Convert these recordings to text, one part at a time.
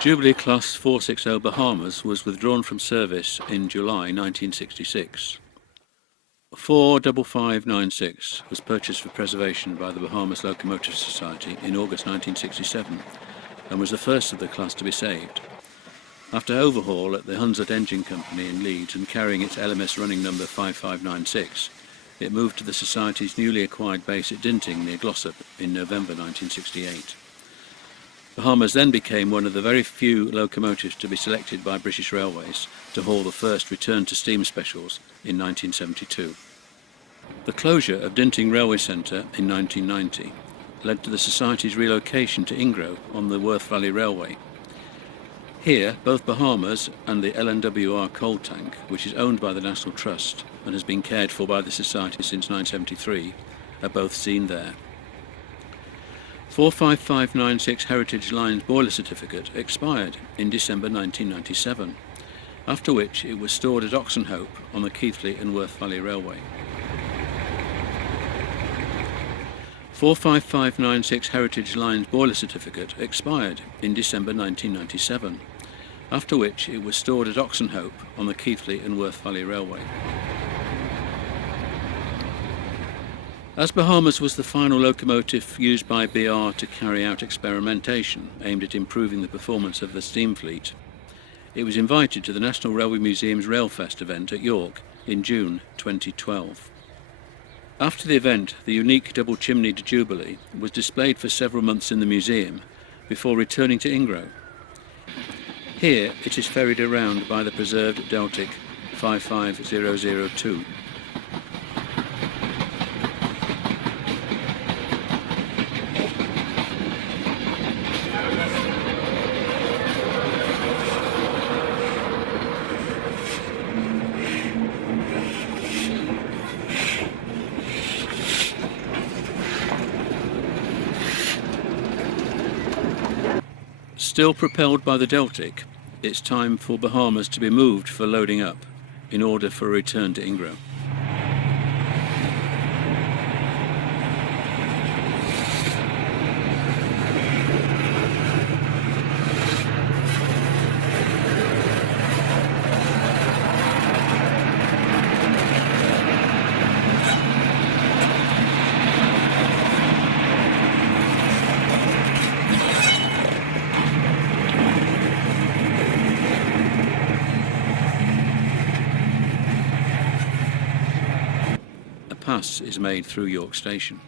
Jubilee Class 460 Bahamas was withdrawn from service in July 1966. 45596 was purchased for preservation by the Bahamas Locomotive Society in August 1967 and was the first of the class to be saved. After overhaul at the Hunslet Engine Company in Leeds and carrying its LMS running number 5596, it moved to the Society's newly acquired base at Dinting near Glossop in November 1968. Bahamas then became one of the very few locomotives to be selected by British Railways to haul the first return to steam specials in 1972. The closure of Dinting Railway Centre in 1990 led to the Society's relocation to Ingro on the Worth Valley Railway. Here, both Bahamas and the LNWR coal tank, which is owned by the National Trust and has been cared for by the Society since 1973, are both seen there. 45596 Heritage Line's boiler certificate expired in December 1997, after which it was stored at Oxenhope on the Keighley and Worth Valley Railway. 45596 Heritage Line's boiler certificate expired in December 1997, after which it was stored at Oxenhope on the Keighley and Worth Valley Railway. As Bahamas was the final locomotive used by BR to carry out experimentation aimed at improving the performance of the steam fleet, it was invited to the National Railway Museum's Railfest event at York in June 2012. After the event, the unique double-chimneyed Jubilee was displayed for several months in the museum before returning to Ingro. Here it is ferried around by the preserved Deltic 55002. Still propelled by the Deltic, it's time for Bahamas to be moved for loading up in order for a return to Ingro. Pass is made through York Station.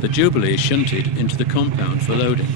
The Jubilee is shunted into the compound for loading.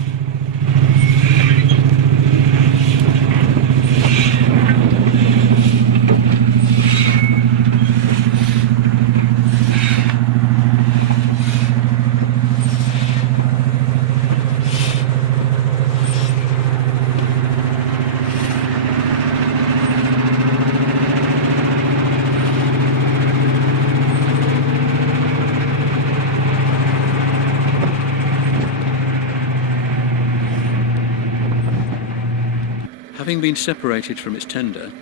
Having been separated from its tender,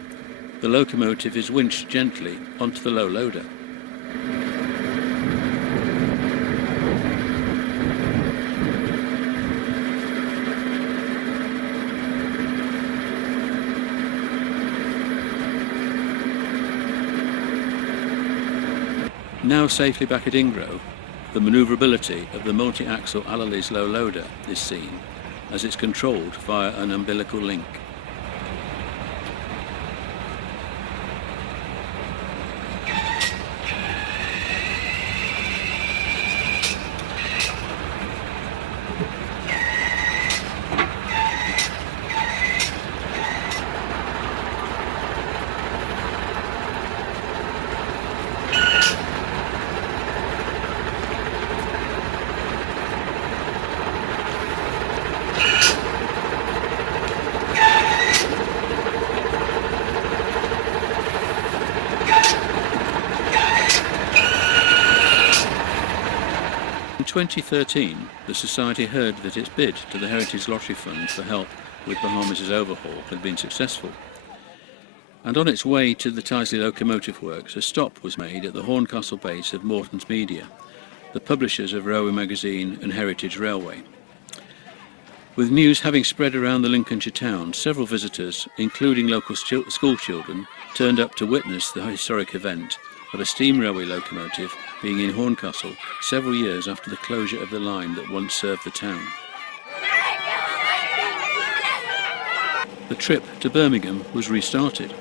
the locomotive is winched gently onto the low loader. Now safely back at Ingro, the manoeuvrability of the multi-axle Allaleys low loader is seen as it's controlled via an umbilical link. 2013, the Society heard that its bid to the Heritage Lottery Fund for help with Bahamas' overhaul had been successful. And on its way to the Tyseley Locomotive Works, a stop was made at the Horncastle base of Morton's Media, the publishers of Railway Magazine and Heritage Railway. With news having spread around the Lincolnshire town, several visitors, including local school children, turned up to witness the historic event of a steam railway locomotive being in Horncastle several years after the closure of the line that once served the town. The trip to Birmingham was restarted.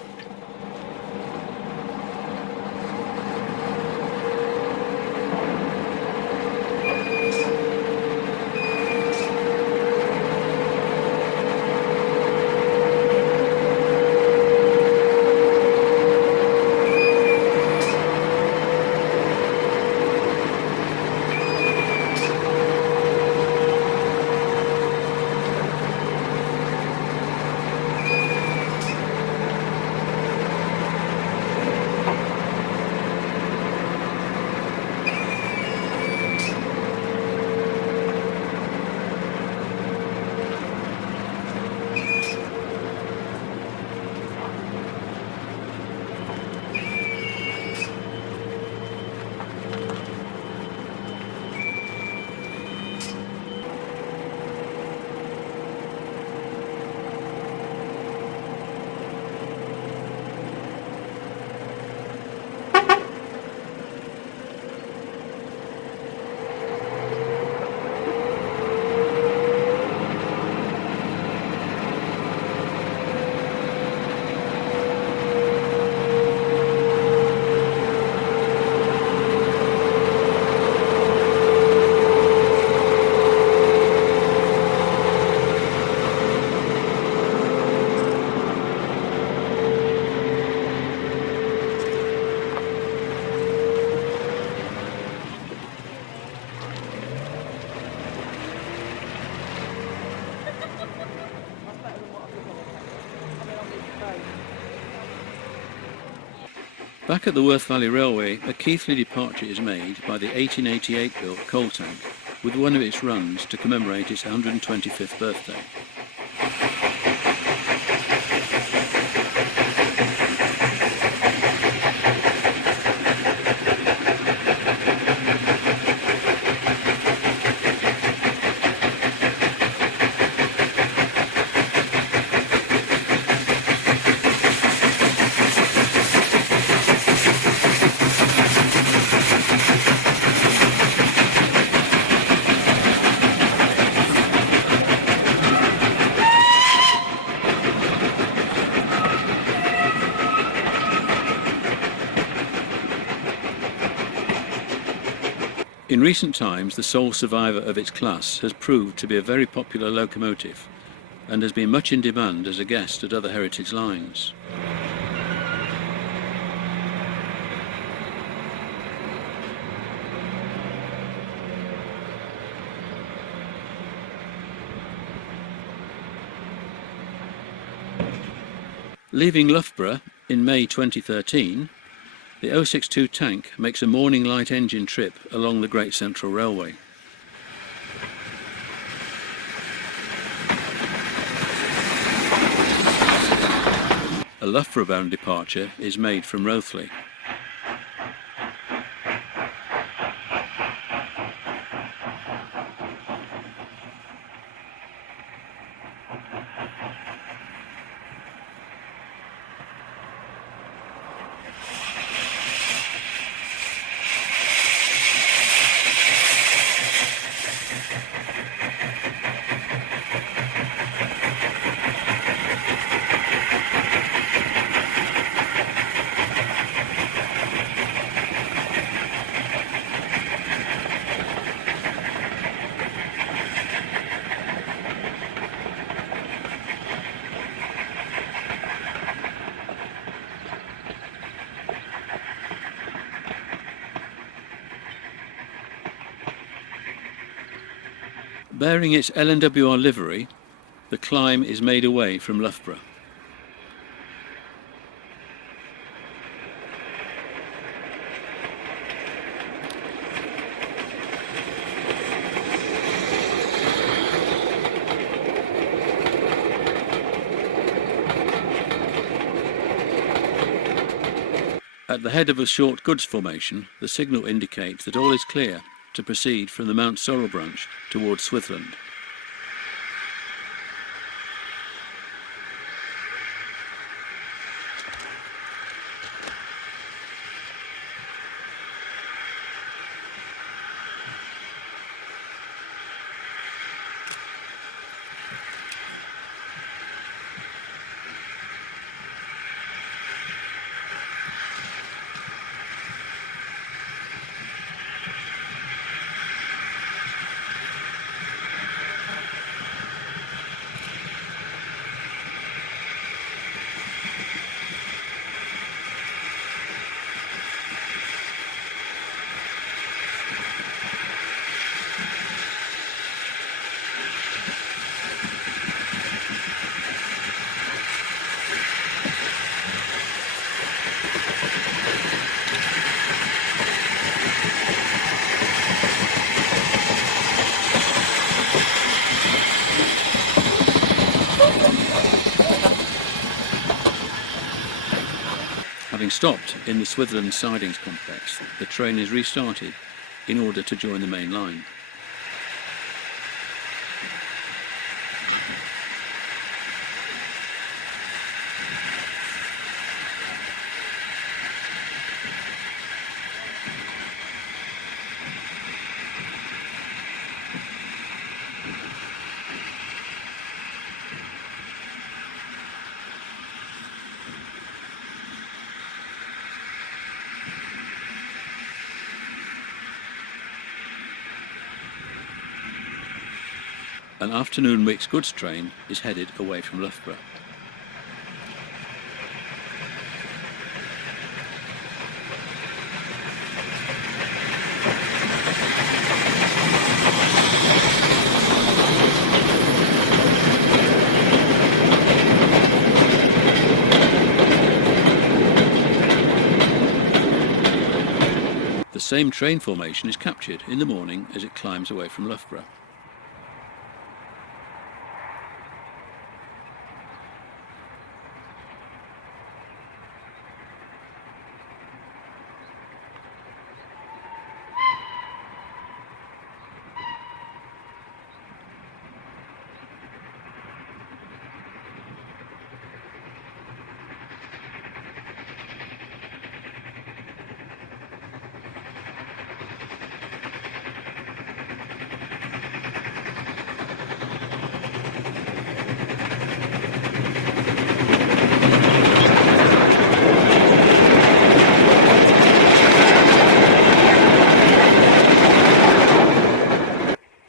Back at the Worth Valley Railway, a Keighley departure is made by the 1888 built coal tank with one of its runs to commemorate its 125th birthday. In recent times, the sole survivor of its class has proved to be a very popular locomotive and has been much in demand as a guest at other heritage lines. Leaving Loughborough in May 2013, the 062 tank makes a morning light engine trip along the Great Central Railway. A Loughborough-bound departure is made from Rothley. Bearing its LNWR livery, the climb is made away from Loughborough. At the head of a short goods formation, the signal indicates that all is clear to proceed from the Mount Sorrel branch towards Swithland. Having stopped in the Swithland sidings complex, the train is restarted in order to join the main line. An afternoon mixed goods train is headed away from Loughborough. The same train formation is captured in the morning as it climbs away from Loughborough.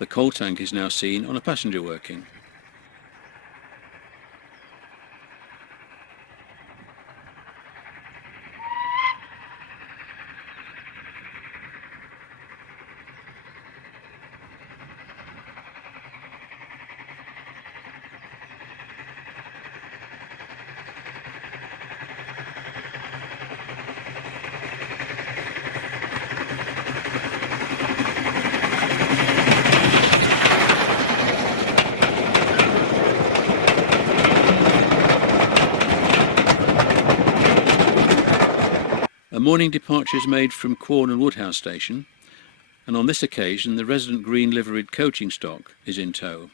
The coal tank is now seen on a passenger working. A morning departure is made from Quorn and Woodhouse station, and on this occasion the resident green liveried coaching stock is in tow,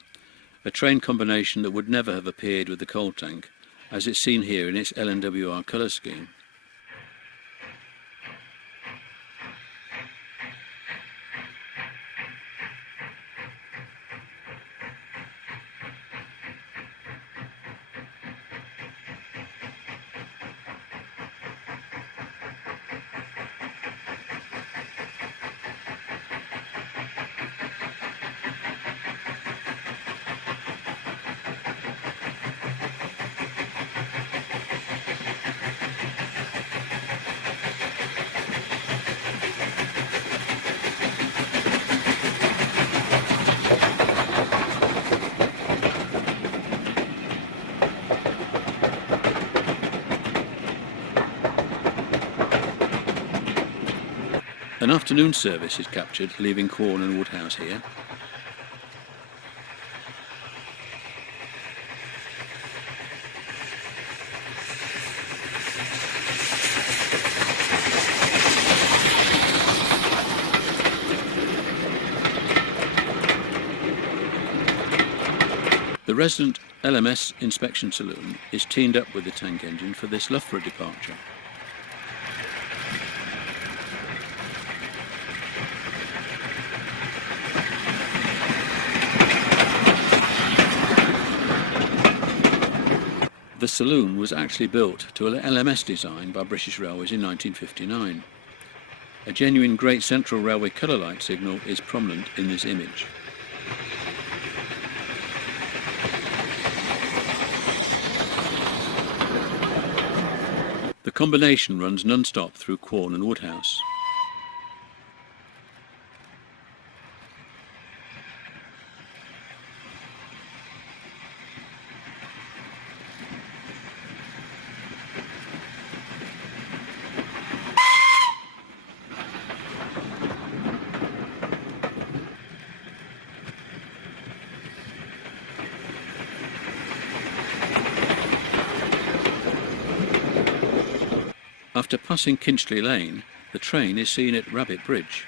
a train combination that would never have appeared with the coal tank, as it's seen here in its LNWR colour scheme. An afternoon service is captured, leaving Quorn and Woodhouse here. The resident LMS inspection saloon is teamed up with the tank engine for this Loughborough departure. The saloon was actually built to an LMS design by British Railways in 1959. A genuine Great Central Railway colour light signal is prominent in this image. The combination runs non-stop through Quorn and Woodhouse. After passing Kinchley Lane, the train is seen at Rabbit Bridge.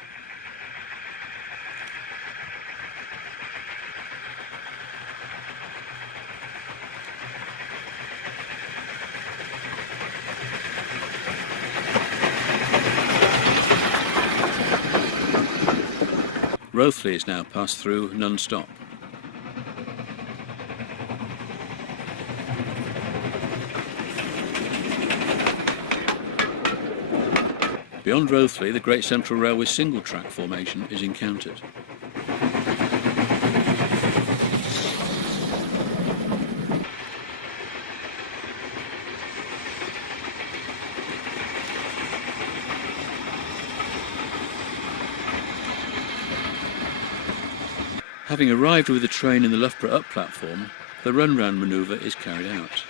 Rothley is now passed through non-stop. Beyond Rothley, the Great Central Railway single-track formation is encountered. Having arrived with the train in the Loughborough Up platform, the run-round manoeuvre is carried out.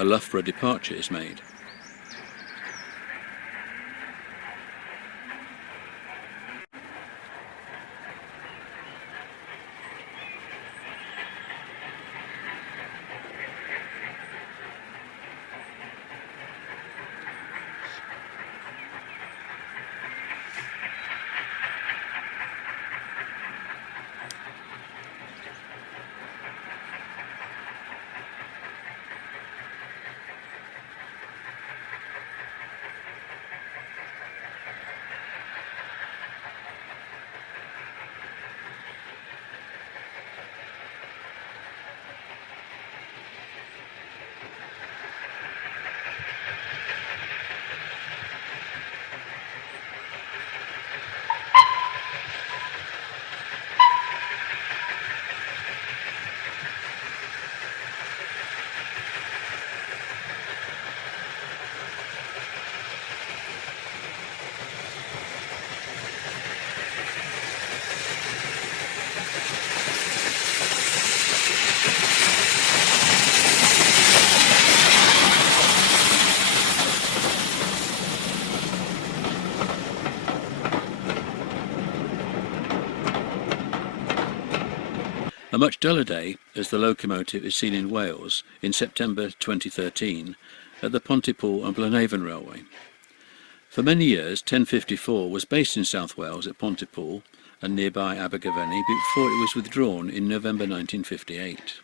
A Loughborough departure is made. A much duller day as the locomotive is seen in Wales in September 2013 at the Pontypool and Blanavon Railway. For many years 1054 was based in South Wales at Pontypool and nearby Abergavenny before it was withdrawn in November 1958.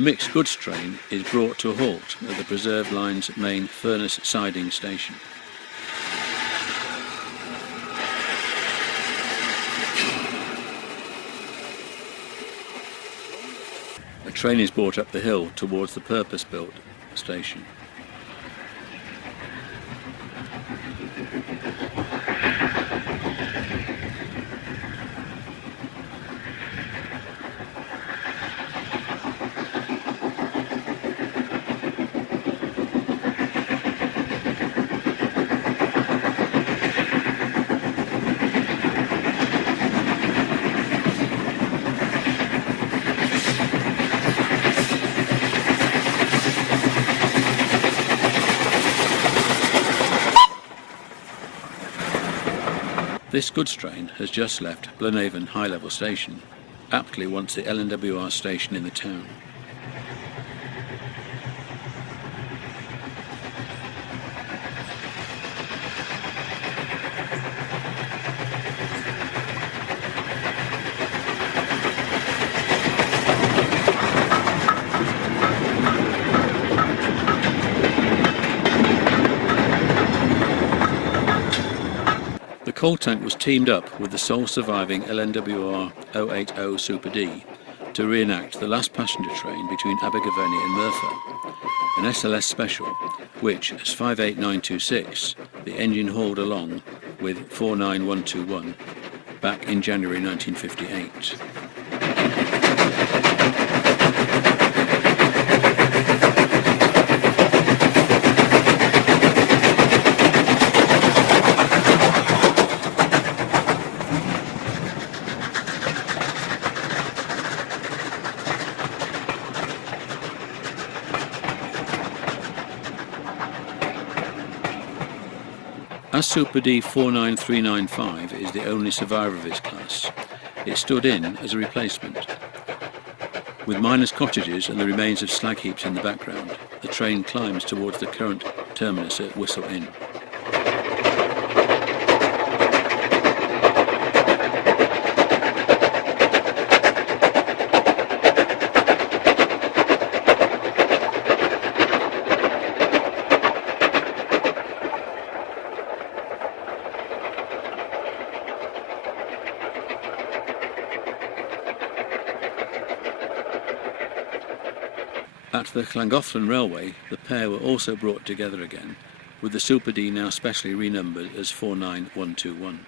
The mixed goods train is brought to a halt at the Preserve Line's main furnace siding station. A train is brought up the hill towards the purpose-built station. This goods train has just left Blenavon High Level Station, aptly once the LNWR station in the town. The coal tank was teamed up with the sole surviving LNWR 080 Super D to reenact the last passenger train between Abergavenny and Merthyr, an SLS special which, as 58926, the engine hauled along with 49121 back in January 1958. As Super D 49395 is the only survivor of its class, it stood in as a replacement. With miners' cottages and the remains of slag heaps in the background, the train climbs towards the current terminus at Whistle Inn. At the Llangollen Railway, the pair were also brought together again, with the Super D now specially renumbered as 49121.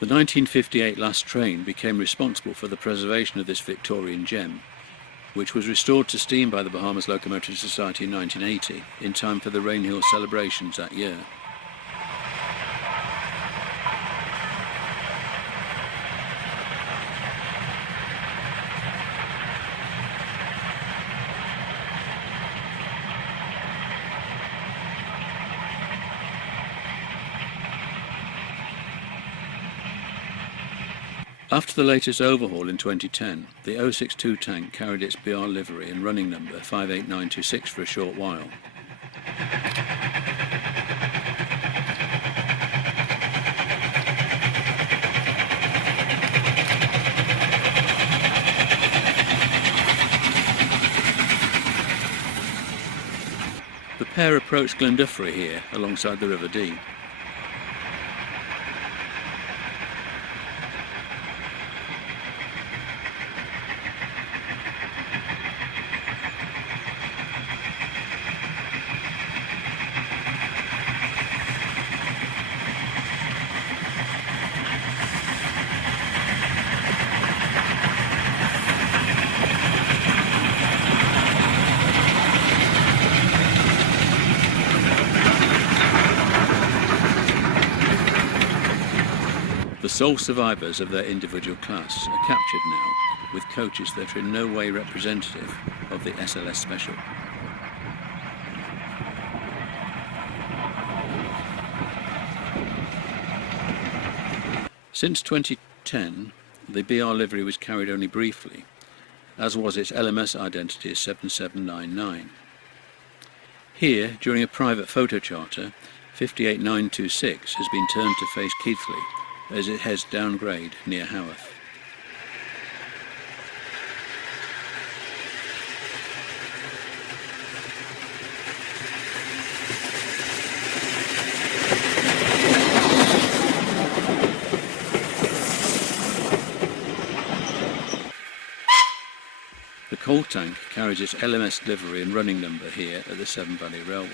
The 1958 last train became responsible for the preservation of this Victorian gem, which was restored to steam by the Bahamas Locomotive Society in 1980 in time for the Rainhill celebrations that year. After the latest overhaul in 2010, the 062 tank carried its BR livery and running number 58926 for a short while. The pair approached Glenduffery here alongside the River Dee. The sole survivors of their individual class are captured now with coaches that are in no way representative of the SLS Special. Since 2010, the BR livery was carried only briefly, as was its LMS identity as 7799. Here, during a private photo charter, 58926 has been turned to face Keighley as it heads downgrade near Haworth. The coal tank carries its LMS livery and running number here at the Severn Valley Railway.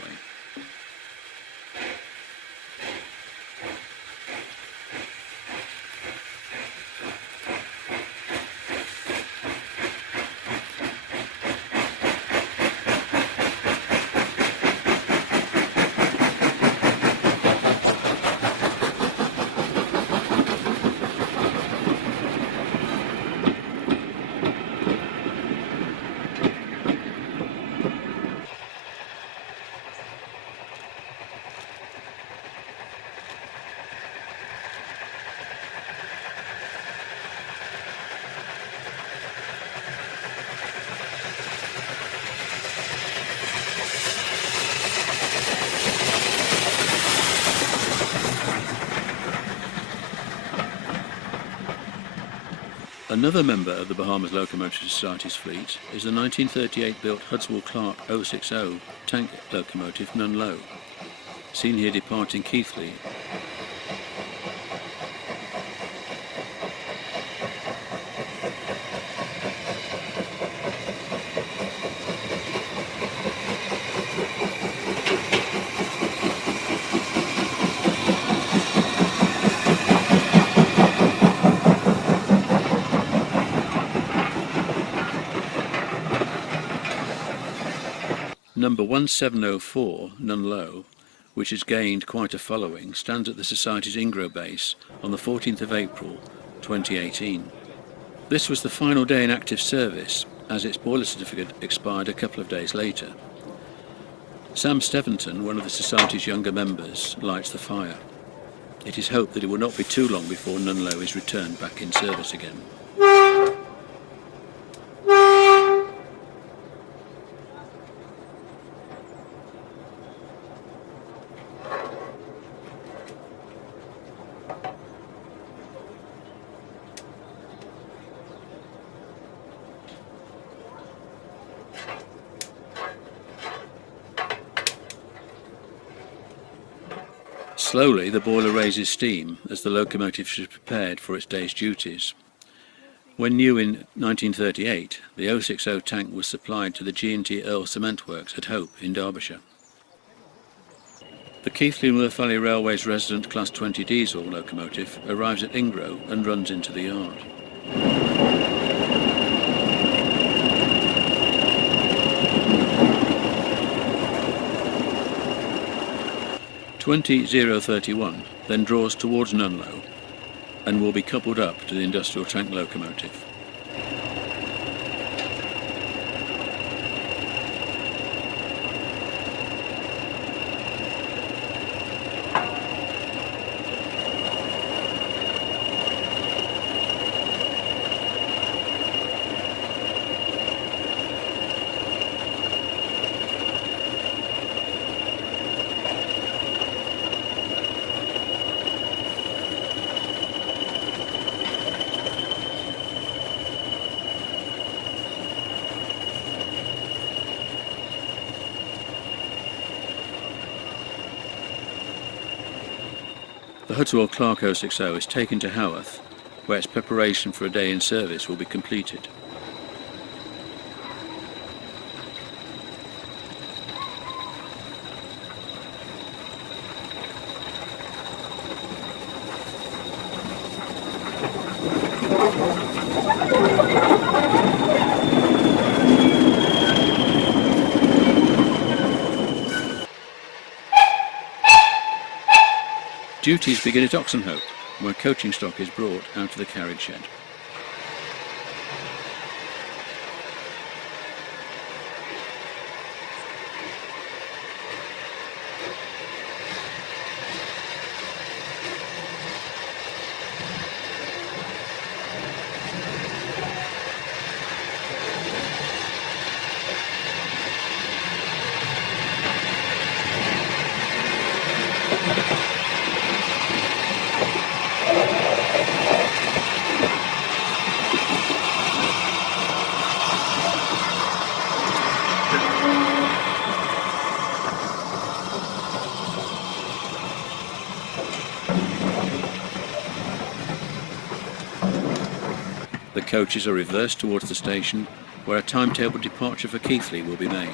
Another member of the Bahamas Locomotive Society's fleet is the 1938-built Hudswell-Clark 060 tank locomotive Nunlow, seen here departing Keighley. Number 1704, Nunlow, which has gained quite a following, stands at the Society's Ingro base on the 14th of April 2018. This was the final day in active service, as its boiler certificate expired a couple of days later. Sam Steventon, one of the Society's younger members, lights the fire. It is hoped that it will not be too long before Nunlow is returned back in service again. Slowly, the boiler raises steam as the locomotive is prepared for its day's duties. When new in 1938, the 060 tank was supplied to the G&T Earl Cement Works at Hope in Derbyshire. The Keighley and Worth Valley Railway's resident Class 20 diesel locomotive arrives at Ingro and runs into the yard. (20.031) then draws towards Nunlow and will be coupled up to the industrial tank locomotive. The Hudswell-Clark 060 is taken to Haworth, where its preparation for a day in service will be completed. Duties begin at Oxenhope, where coaching stock is brought out of the carriage shed. The coaches are reversed towards the station, where a timetable departure for Keighley will be made.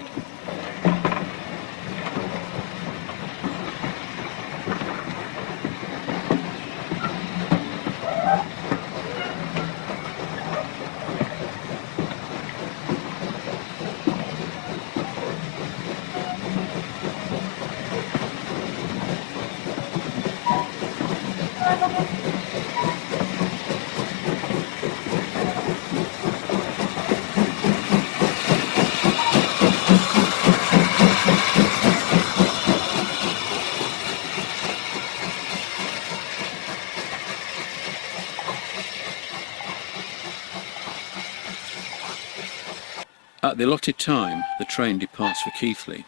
At the allotted time, the train departs for Keighley,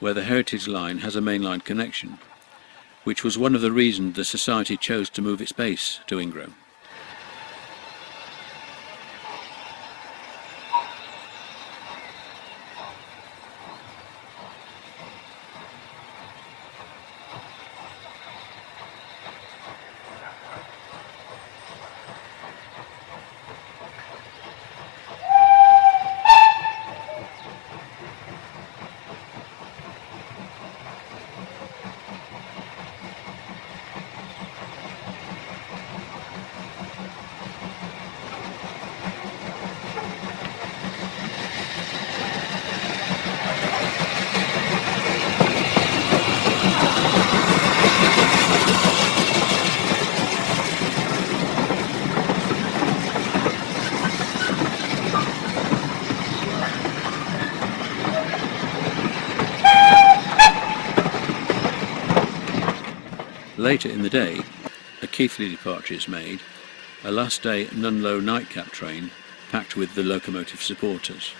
where the Heritage Line has a mainline connection, which was one of the reasons the Society chose to move its base to Ingro. Later in the day, a Keighley departure is made, a last day Nunlow nightcap train packed with the locomotive supporters.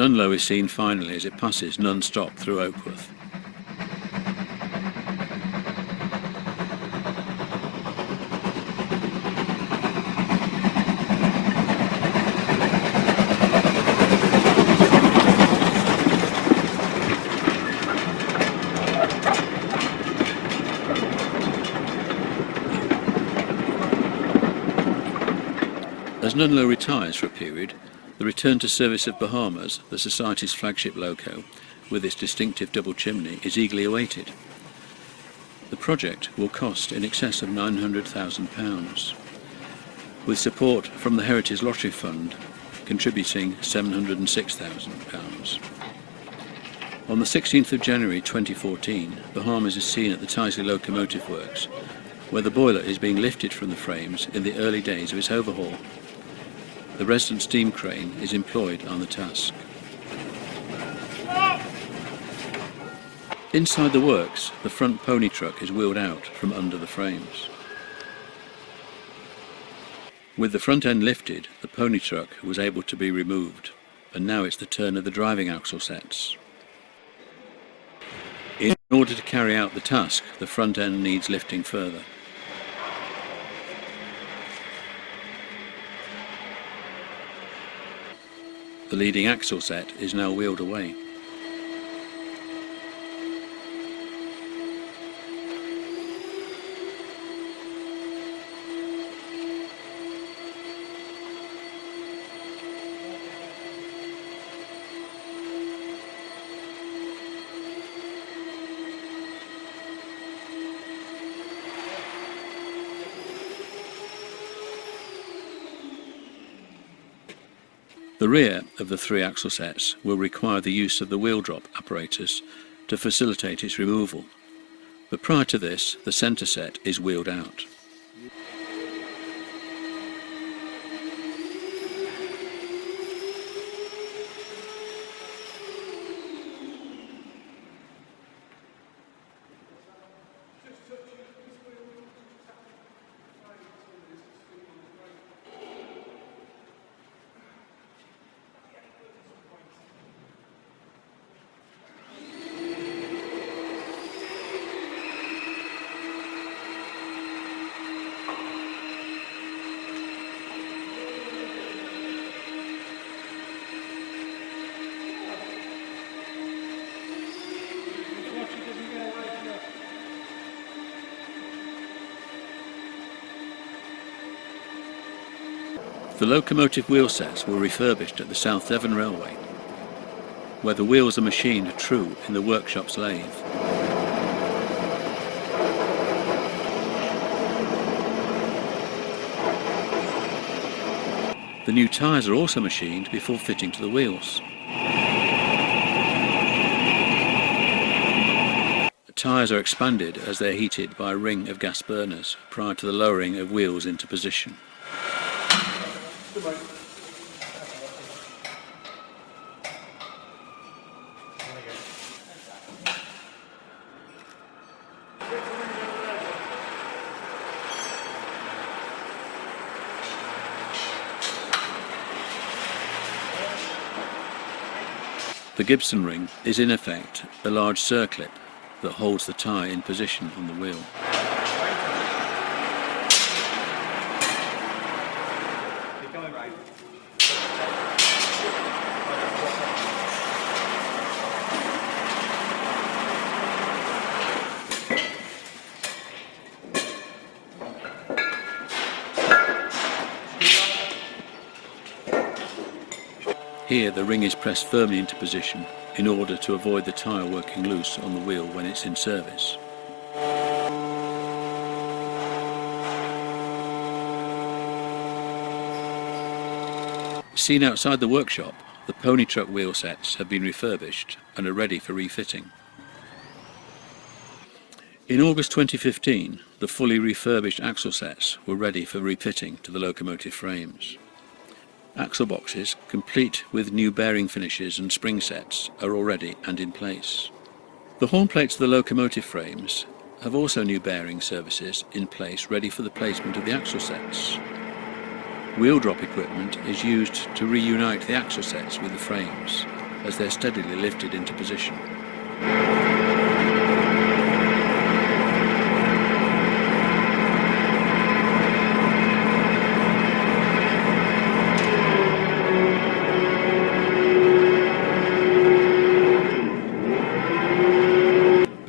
Nunlow is seen finally as it passes non-stop through Oakworth. As Nunlow retires for a period, the return to service of Bahamas, the Society's flagship loco, with its distinctive double chimney, is eagerly awaited. The project will cost in excess of £900,000, with support from the Heritage Lottery Fund contributing £706,000. On the 16th of January 2014, Bahamas is seen at the Tyseley Locomotive Works, where the boiler is being lifted from the frames in the early days of its overhaul. The resident steam crane is employed on the task. Inside the works, the front pony truck is wheeled out from under the frames. With the front end lifted, the pony truck was able to be removed, and now it's the turn of the driving axle sets. In order to carry out the task, the front end needs lifting further. The leading axle set is now wheeled away. The rear of the three axle sets will require the use of the wheel drop apparatus to facilitate its removal, But prior to this, the centre set is wheeled out. The locomotive wheel sets were refurbished at the South Devon Railway, where the wheels are machined true in the workshop's lathe. The new tyres are also machined before fitting to the wheels. Tyres are expanded as they are heated by a ring of gas burners prior to the lowering of wheels into position. The Gibson ring is in effect a large circlip that holds the tyre in position on the wheel. Here the ring is pressed firmly into position in order to avoid the tyre working loose on the wheel when it's in service. Seen outside the workshop, the pony truck wheel sets have been refurbished and are ready for refitting. In August 2015, the fully refurbished axle sets were ready for refitting to the locomotive frames. Axle boxes, complete with new bearing finishes and spring sets, are already and in place. The horn plates of the locomotive frames have also new bearing services in place ready for the placement of the axle sets. Wheel drop equipment is used to reunite the axle sets with the frames as they're steadily lifted into position.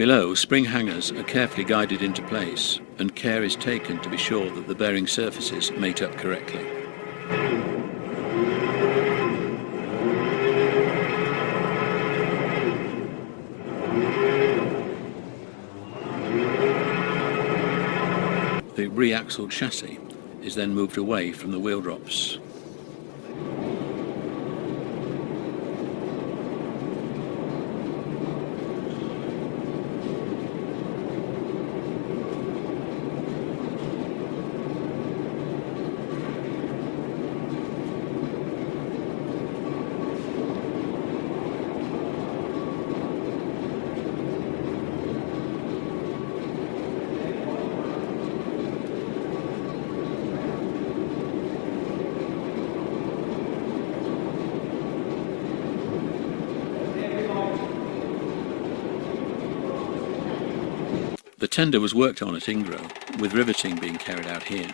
Below, spring hangers are carefully guided into place, and care is taken to be sure that the bearing surfaces mate up correctly. The re-axled chassis is then moved away from the wheel drops. The tender was worked on at Ingro, with riveting being carried out here.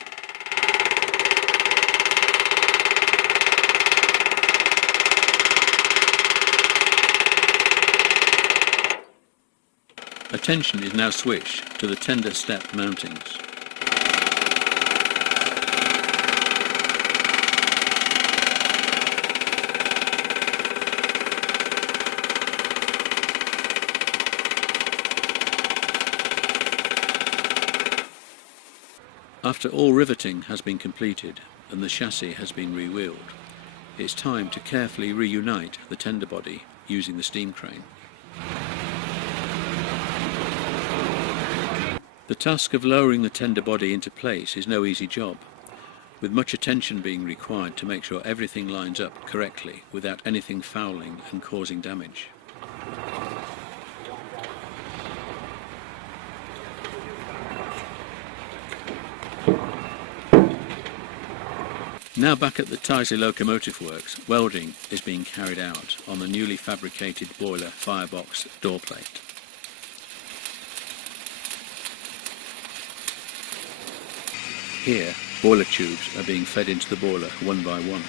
Attention is now switched to the tender step mountings. After all riveting has been completed and the chassis has been re-wheeled, it's time to carefully reunite the tender body using the steam crane. The task of lowering the tender body into place is no easy job, with much attention being required to make sure everything lines up correctly without anything fouling and causing damage. Now back at the Tyseley Locomotive Works, welding is being carried out on the newly fabricated boiler firebox door plate. Here, boiler tubes are being fed into the boiler one by one.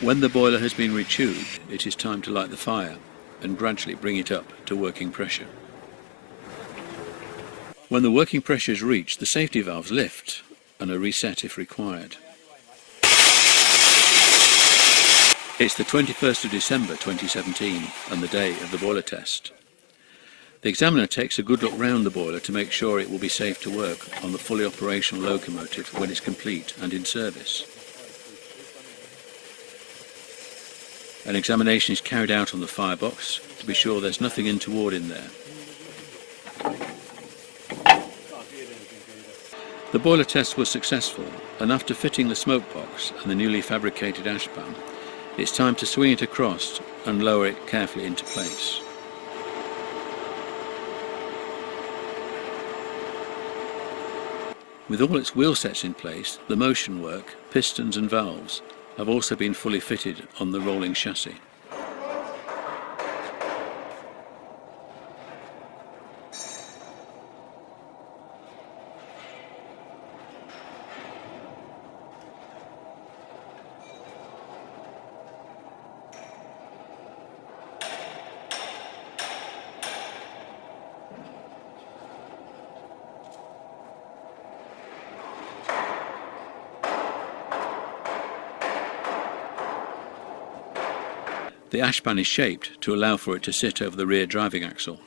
When the boiler has been retubed, it is time to light the fire and gradually bring it up to working pressure. When the working pressure is reached, the safety valves lift and are reset if required. It's the 21st of December 2017 and the day of the boiler test. The examiner takes a good look round the boiler to make sure it will be safe to work on the fully operational locomotive when it's complete and in service. An examination is carried out on the firebox to be sure there's nothing untoward in there. The boiler test was successful, and after fitting the smoke box and the newly fabricated ash pan, it's time to swing it across and lower it carefully into place. With all its wheel sets in place, the motion work, pistons and valves have also been fully fitted on the rolling chassis. The ash pan is shaped to allow for it to sit over the rear driving axle.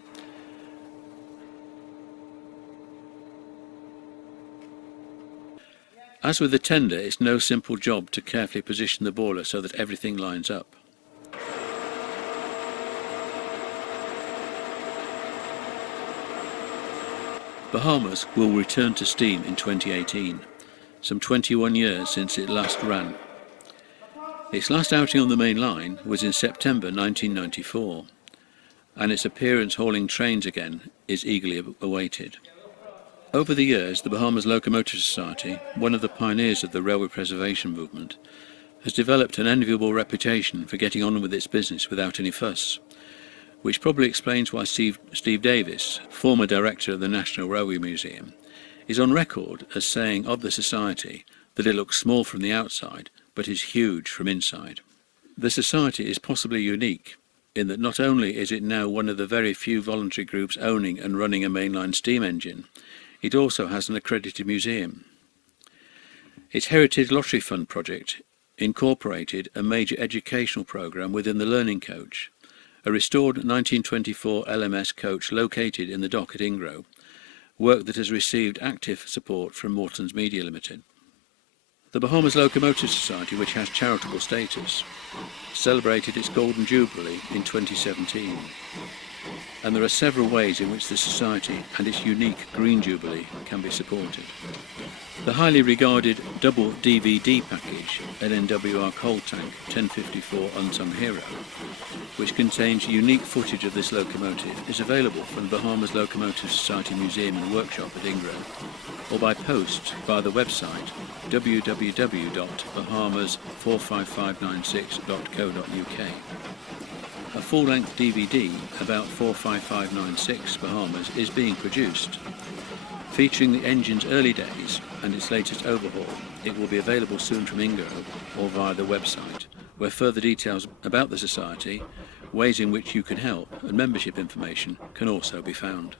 As with the tender, it's no simple job to carefully position the boiler so that everything lines up. Bahamas will return to steam in 2018, some 21 years since it last ran. Its last outing on the main line was in September 1994, and its appearance hauling trains again is eagerly awaited. Over the years, the Bahamas Locomotive Society, one of the pioneers of the railway preservation movement, has developed an enviable reputation for getting on with its business without any fuss, which probably explains why Steve Davis, former director of the National Railway Museum, is on record as saying of the society that it looks small from the outside but is huge from inside. The society is possibly unique in that not only is it now one of the very few voluntary groups owning and running a mainline steam engine, it also has an accredited museum. Its Heritage Lottery Fund project incorporated a major educational programme within the Learning Coach, a restored 1924 LMS coach located in the dock at Ingro, work that has received active support from Morton's Media Limited. The Bahamas Locomotive Society, which has charitable status, celebrated its Golden Jubilee in 2017, and there are several ways in which the Society and its unique Green Jubilee can be supported. The highly regarded double DVD package, LNWR Coal Tank 1054 Unsung Hero, which contains unique footage of this locomotive, is available from the Bahamas Locomotive Society Museum and Workshop at Ingro, or by post via the website www.bahamas45596.co.uk. A full-length DVD about 45596 Bahamas is being produced, featuring the engine's early days and its latest overhaul. It will be available soon from Ingro or via the website, where further details about the Society, ways in which you can help, and membership information can also be found.